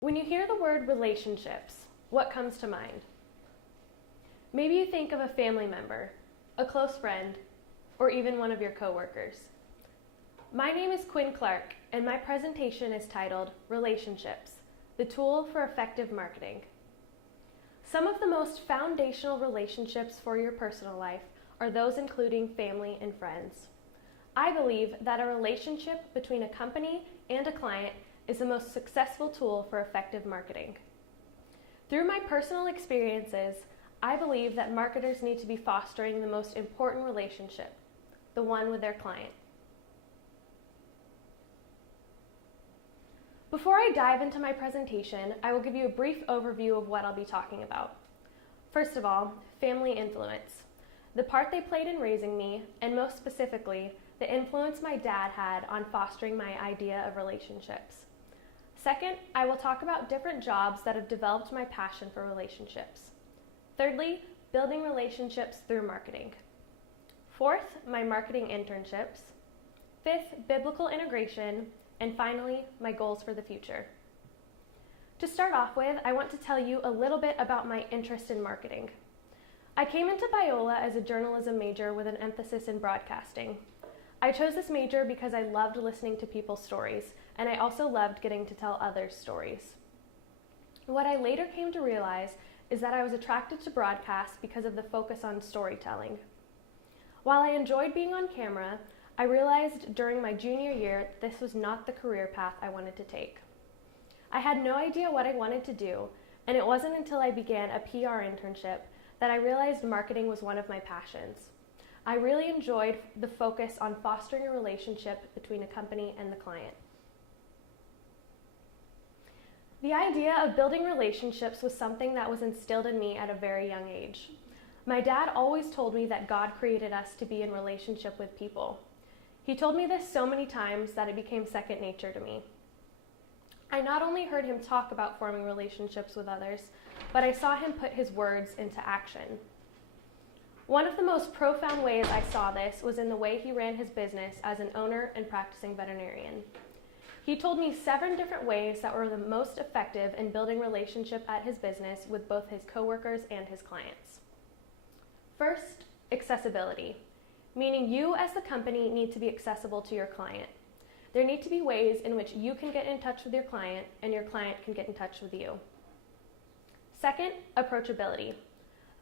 When you hear the word relationships, what comes to mind? Maybe you think of a family member, a close friend, or even one of your coworkers. My name is Quinn Clark, and my presentation is titled Relationships, the Tool for Effective Marketing. Some of the most foundational relationships for your personal life are those including family and friends. I believe that a relationship between a company and a client is the most successful tool for effective marketing. Through my personal experiences, I believe that marketers need to be fostering the most important relationship, the one with their client. Before I dive into my presentation, I will give you a brief overview of what I'll be talking about. First of all, family influence, the part they played in raising me, and most specifically, the influence my dad had on fostering my idea of relationships. Second, I will talk about different jobs that have developed my passion for relationships. Thirdly, building relationships through marketing. Fourth, my marketing internships. Fifth, biblical integration. And finally, my goals for the future. To start off with, I want to tell you a little bit about my interest in marketing. I came into Biola as a journalism major with an emphasis in broadcasting. I chose this major because I loved listening to people's stories, and I also loved getting to tell others stories. What I later came to realize is that I was attracted to broadcast because of the focus on storytelling. While I enjoyed being on camera, I realized during my junior year this was not the career path I wanted to take. I had no idea what I wanted to do, and it wasn't until I began a PR internship that I realized marketing was one of my passions. I really enjoyed the focus on fostering a relationship between a company and the client. The idea of building relationships was something that was instilled in me at a very young age. My dad always told me that God created us to be in relationship with people. He told me this so many times that it became second nature to me. I not only heard him talk about forming relationships with others, but I saw him put his words into action. One of the most profound ways I saw this was in the way he ran his business as an owner and practicing veterinarian. He told me 7 different ways that were the most effective in building relationship at his business with both his coworkers and his clients. First, accessibility, meaning you as the company need to be accessible to your client. There need to be ways in which you can get in touch with your client and your client can get in touch with you. Second, approachability.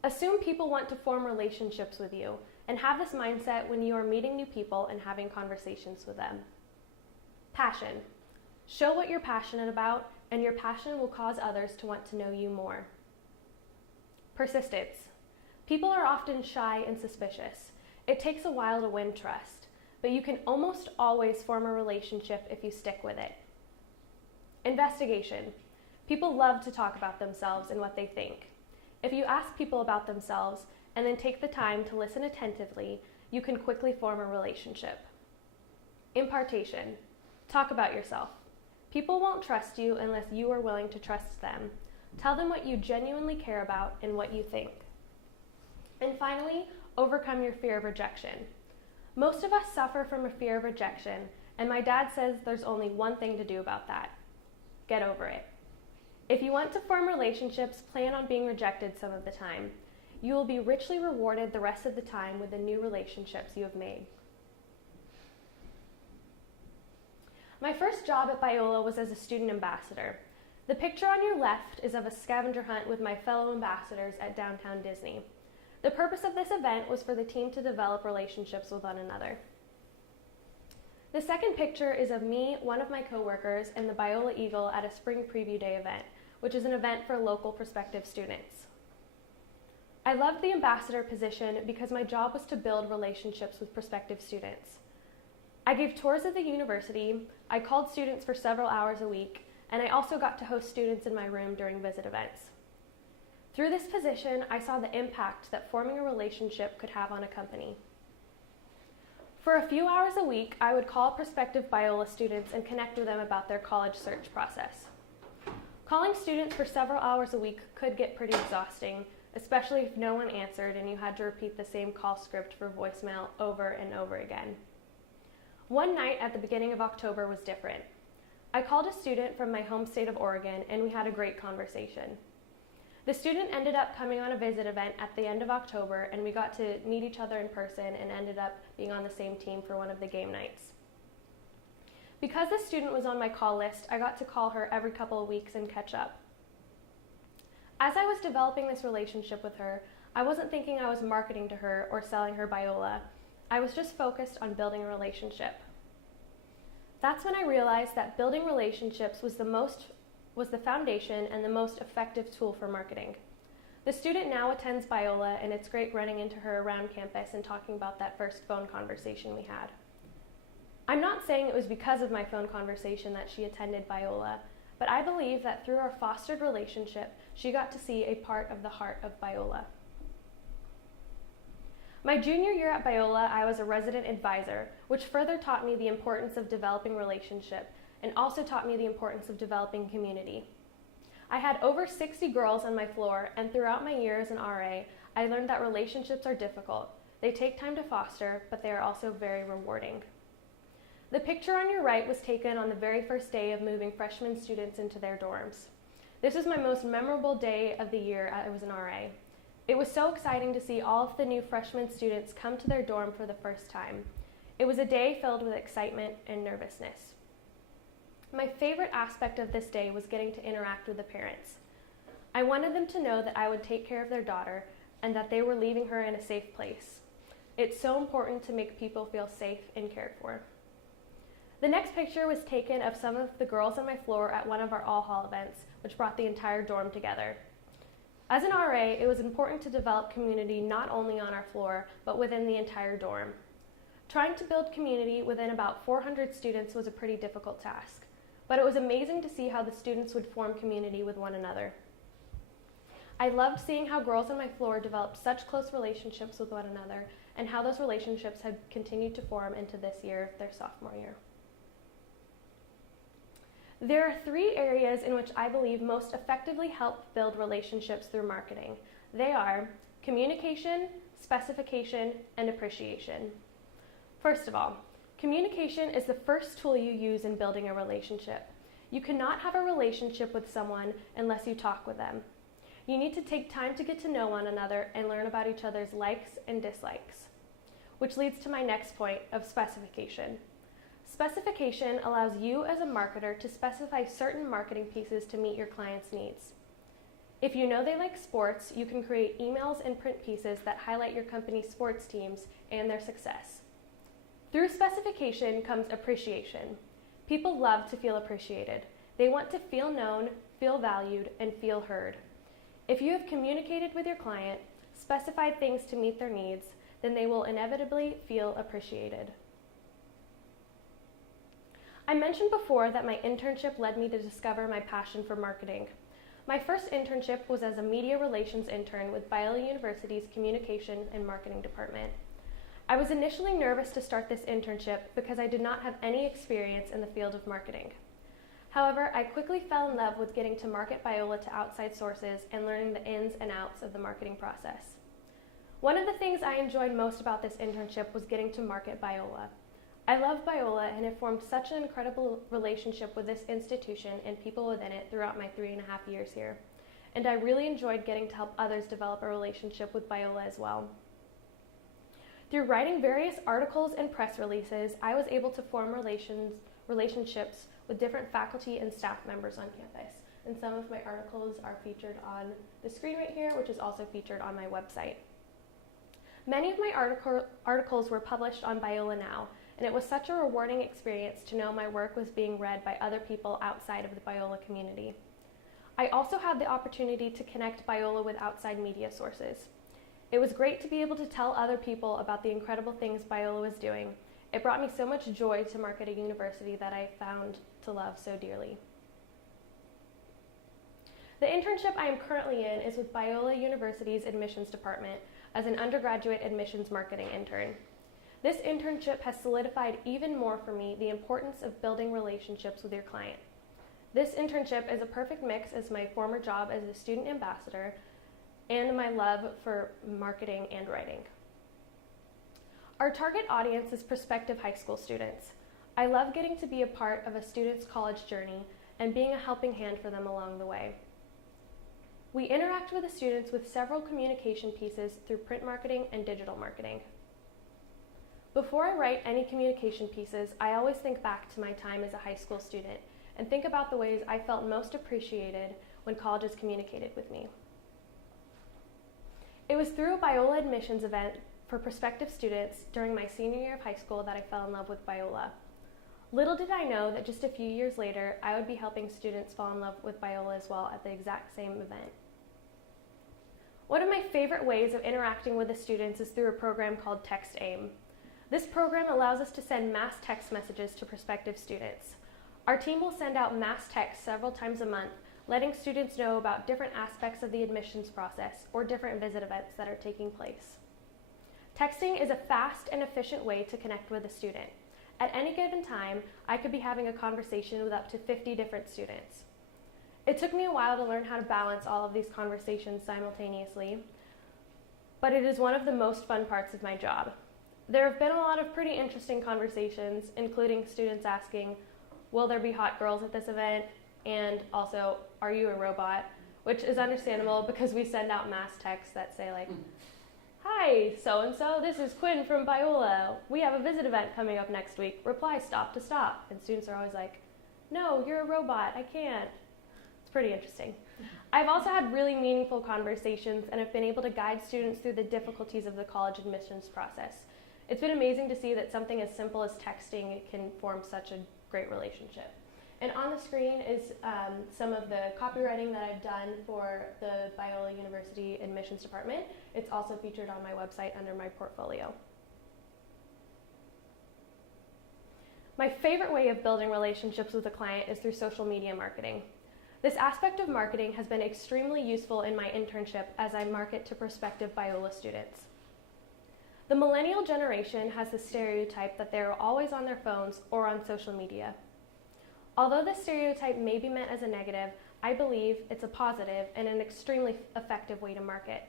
Assume people want to form relationships with you and have this mindset when you are meeting new people and having conversations with them. Passion. Show what you're passionate about, and your passion will cause others to want to know you more. Persistence. People are often shy and suspicious. It takes a while to win trust, but you can almost always form a relationship if you stick with it. Investigation. People love to talk about themselves and what they think. If you ask people about themselves and then take the time to listen attentively, you can quickly form a relationship. Impartation. Talk about yourself. People won't trust you unless you are willing to trust them. Tell them what you genuinely care about and what you think. And finally, overcome your fear of rejection. Most of us suffer from a fear of rejection, and my dad says there's only one thing to do about that. Get over it. If you want to form relationships, plan on being rejected some of the time. You will be richly rewarded the rest of the time with the new relationships you have made. My first job at Biola was as a student ambassador. The picture on your left is of a scavenger hunt with my fellow ambassadors at downtown Disney. The purpose of this event was for the team to develop relationships with one another. The second picture is of me, one of my coworkers, and the Biola Eagle at a Spring Preview Day event, which is an event for local prospective students. I loved the ambassador position because my job was to build relationships with prospective students. I gave tours of the university, I called students for several hours a week, and I also got to host students in my room during visit events. Through this position, I saw the impact that forming a relationship could have on a company. For a few hours a week, I would call prospective Biola students and connect with them about their college search process. Calling students for several hours a week could get pretty exhausting, especially if no one answered and you had to repeat the same call script for voicemail over and over again. One night at the beginning of October was different. I called a student from my home state of Oregon, and we had a great conversation. The student ended up coming on a visit event at the end of October, and we got to meet each other in person and ended up being on the same team for one of the game nights. Because this student was on my call list, I got to call her every couple of weeks and catch up. As I was developing this relationship with her, I wasn't thinking I was marketing to her or selling her Biola. I was just focused on building a relationship. That's when I realized that building relationships was the foundation and the most effective tool for marketing. The student now attends Biola, and it's great running into her around campus and talking about that first phone conversation we had. I'm not saying it was because of my phone conversation that she attended Biola, but I believe that through our fostered relationship, she got to see a part of the heart of Biola. My junior year at Biola, I was a resident advisor, which further taught me the importance of developing relationship and also taught me the importance of developing community. I had over 60 girls on my floor, and throughout my year as an RA, I learned that relationships are difficult. They take time to foster, but they are also very rewarding. The picture on your right was taken on the very first day of moving freshman students into their dorms. This was my most memorable day of the year I was an RA. It was so exciting to see all of the new freshman students come to their dorm for the first time. It was a day filled with excitement and nervousness. My favorite aspect of this day was getting to interact with the parents. I wanted them to know that I would take care of their daughter and that they were leaving her in a safe place. It's so important to make people feel safe and cared for. The next picture was taken of some of the girls on my floor at one of our all-hall events, which brought the entire dorm together. As an RA, it was important to develop community not only on our floor, but within the entire dorm. Trying to build community within about 400 students was a pretty difficult task, but it was amazing to see how the students would form community with one another. I loved seeing how girls on my floor developed such close relationships with one another and how those relationships had continued to form into this year, their sophomore year. There are 3 areas in which I believe most effectively help build relationships through marketing. They are communication, specification, and appreciation. First of all, communication is the first tool you use in building a relationship. You cannot have a relationship with someone unless you talk with them. You need to take time to get to know one another and learn about each other's likes and dislikes, which leads to my next point of specification. Specification allows you as a marketer to specify certain marketing pieces to meet your client's needs. If you know they like sports, you can create emails and print pieces that highlight your company's sports teams and their success. Through specification comes appreciation. People love to feel appreciated. They want to feel known, feel valued, and feel heard. If you have communicated with your client, specified things to meet their needs, then they will inevitably feel appreciated. I mentioned before that my internship led me to discover my passion for marketing. My first internship was as a media relations intern with Biola University's Communication and Marketing Department. I was initially nervous to start this internship because I did not have any experience in the field of marketing. However, I quickly fell in love with getting to market Biola to outside sources and learning the ins and outs of the marketing process. One of the things I enjoyed most about this internship was getting to market Biola. I love Biola and have formed such an incredible relationship with this institution and people within it throughout my 3.5 years here. And I really enjoyed getting to help others develop a relationship with Biola as well. Through writing various articles and press releases, I was able to form relationships with different faculty and staff members on campus. And some of my articles are featured on the screen right here, which is also featured on my website. Many of my articles were published on Biola Now, and it was such a rewarding experience to know my work was being read by other people outside of the Biola community. I also had the opportunity to connect Biola with outside media sources. It was great to be able to tell other people about the incredible things Biola was doing. It brought me so much joy to market a university that I found to love so dearly. The internship I am currently in is with Biola University's admissions department as an undergraduate admissions marketing intern. This internship has solidified even more for me the importance of building relationships with your client. This internship is a perfect mix as my former job as a student ambassador and my love for marketing and writing. Our target audience is prospective high school students. I love getting to be a part of a student's college journey and being a helping hand for them along the way. We interact with the students with several communication pieces through print marketing and digital marketing. Before I write any communication pieces, I always think back to my time as a high school student and think about the ways I felt most appreciated when colleges communicated with me. It was through a Biola admissions event for prospective students during my senior year of high school that I fell in love with Biola. Little did I know that just a few years later, I would be helping students fall in love with Biola as well at the exact same event. One of my favorite ways of interacting with the students is through a program called Text Aim. This program allows us to send mass text messages to prospective students. Our team will send out mass texts several times a month, letting students know about different aspects of the admissions process or different visit events that are taking place. Texting is a fast and efficient way to connect with a student. At any given time, I could be having a conversation with up to 50 different students. It took me a while to learn how to balance all of these conversations simultaneously, but it is one of the most fun parts of my job. There have been a lot of pretty interesting conversations, including students asking, will there be hot girls at this event? And also, are you a robot? Which is understandable because we send out mass texts that say like, hi, so-and-so, this is Quinn from Biola. We have a visit event coming up next week. Reply stop to stop. And students are always like, no, you're a robot, I can't. It's pretty interesting. I've also had really meaningful conversations and have been able to guide students through the difficulties of the college admissions process. It's been amazing to see that something as simple as texting can form such a great relationship. And on the screen is some of the copywriting that I've done for the Biola University Admissions Department. It's also featured on my website under my portfolio. My favorite way of building relationships with a client is through social media marketing. This aspect of marketing has been extremely useful in my internship as I market to prospective Biola students. The millennial generation has the stereotype that they are always on their phones or on social media. Although this stereotype may be meant as a negative, I believe it's a positive and an extremely effective way to market.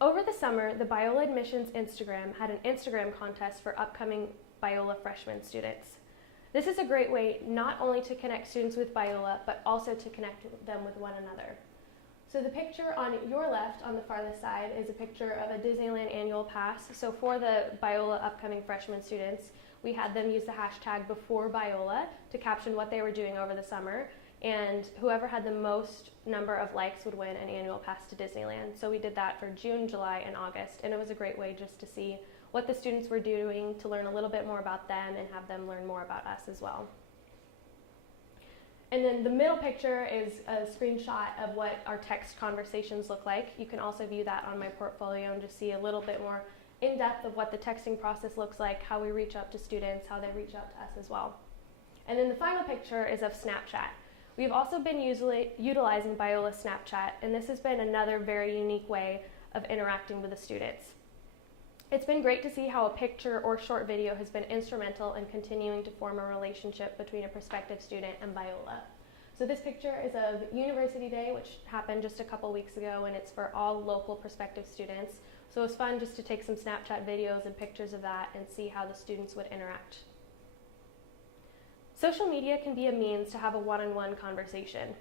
Over the summer, the Biola Admissions Instagram had an Instagram contest for upcoming Biola freshman students. This is a great way not only to connect students with Biola, but also to connect them with one another. So the picture on your left, on the farthest side, is a picture of a Disneyland annual pass. So for the Biola upcoming freshman students, we had them use the hashtag #BeforeBiola to caption what they were doing over the summer, and whoever had the most number of likes would win an annual pass to Disneyland. So we did that for June, July, and August, and it was a great way just to see what the students were doing, to learn a little bit more about them and have them learn more about us as well. And then the middle picture is a screenshot of what our text conversations look like. You can also view that on my portfolio and just see a little bit more in depth of what the texting process looks like, how we reach out to students, how they reach out to us as well. And then the final picture is of Snapchat. We've also been utilizing Biola Snapchat, and this has been another very unique way of interacting with the students. It's been great to see how a picture or short video has been instrumental in continuing to form a relationship between a prospective student and Biola. So this picture is of University Day, which happened just a couple weeks ago, and it's for all local prospective students. So it was fun just to take some Snapchat videos and pictures of that and see how the students would interact. Social media can be a means to have a one-on-one conversation.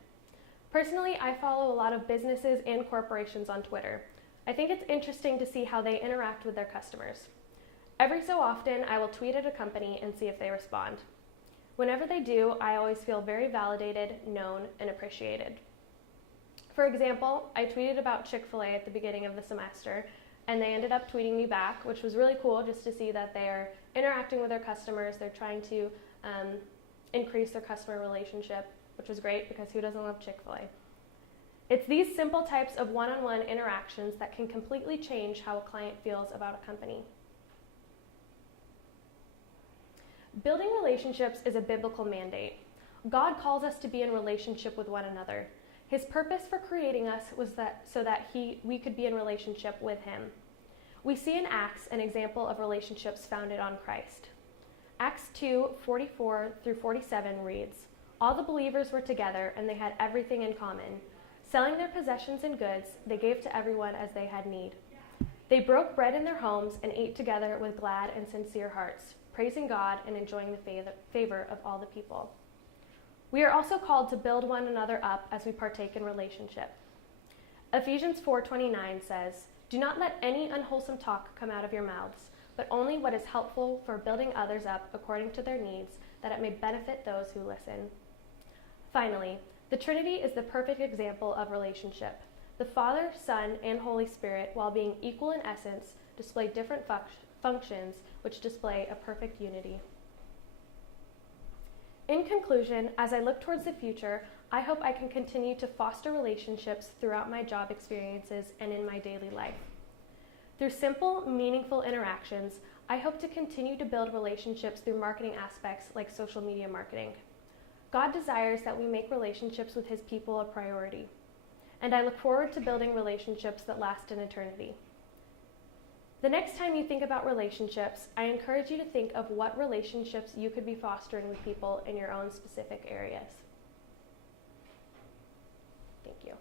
Personally, I follow a lot of businesses and corporations on Twitter. I think it's interesting to see how they interact with their customers. Every so often, I will tweet at a company and see if they respond. Whenever they do, I always feel very validated, known, and appreciated. For example, I tweeted about Chick-fil-A at the beginning of the semester, and they ended up tweeting me back, which was really cool just to see that they're interacting with their customers. They're trying to increase their customer relationship, which was great because who doesn't love Chick-fil-A? It's these simple types of one-on-one interactions that can completely change how a client feels about a company. Building relationships is a biblical mandate. God calls us to be in relationship with one another. His purpose for creating us was so that we could be in relationship with him. We see in Acts an example of relationships founded on Christ. Acts 2:44 through 47 reads, "All the believers were together and they had everything in common. Selling their possessions and goods, they gave to everyone as they had need. They broke bread in their homes and ate together with glad and sincere hearts, praising God and enjoying the favor of all the people. We are also called to build one another up as we partake in relationship. Ephesians 4:29 says, "Do not let any unwholesome talk come out of your mouths, but only what is helpful for building others up according to their needs, that it may benefit those who listen." Finally, the Trinity is the perfect example of relationship. The Father, Son, and Holy Spirit, while being equal in essence, display different functions which display a perfect unity. In conclusion, as I look towards the future, I hope I can continue to foster relationships throughout my job experiences and in my daily life. Through simple, meaningful interactions, I hope to continue to build relationships through marketing aspects like social media marketing. God desires that we make relationships with His people a priority, and I look forward to building relationships that last an eternity. The next time you think about relationships, I encourage you to think of what relationships you could be fostering with people in your own specific areas. Thank you.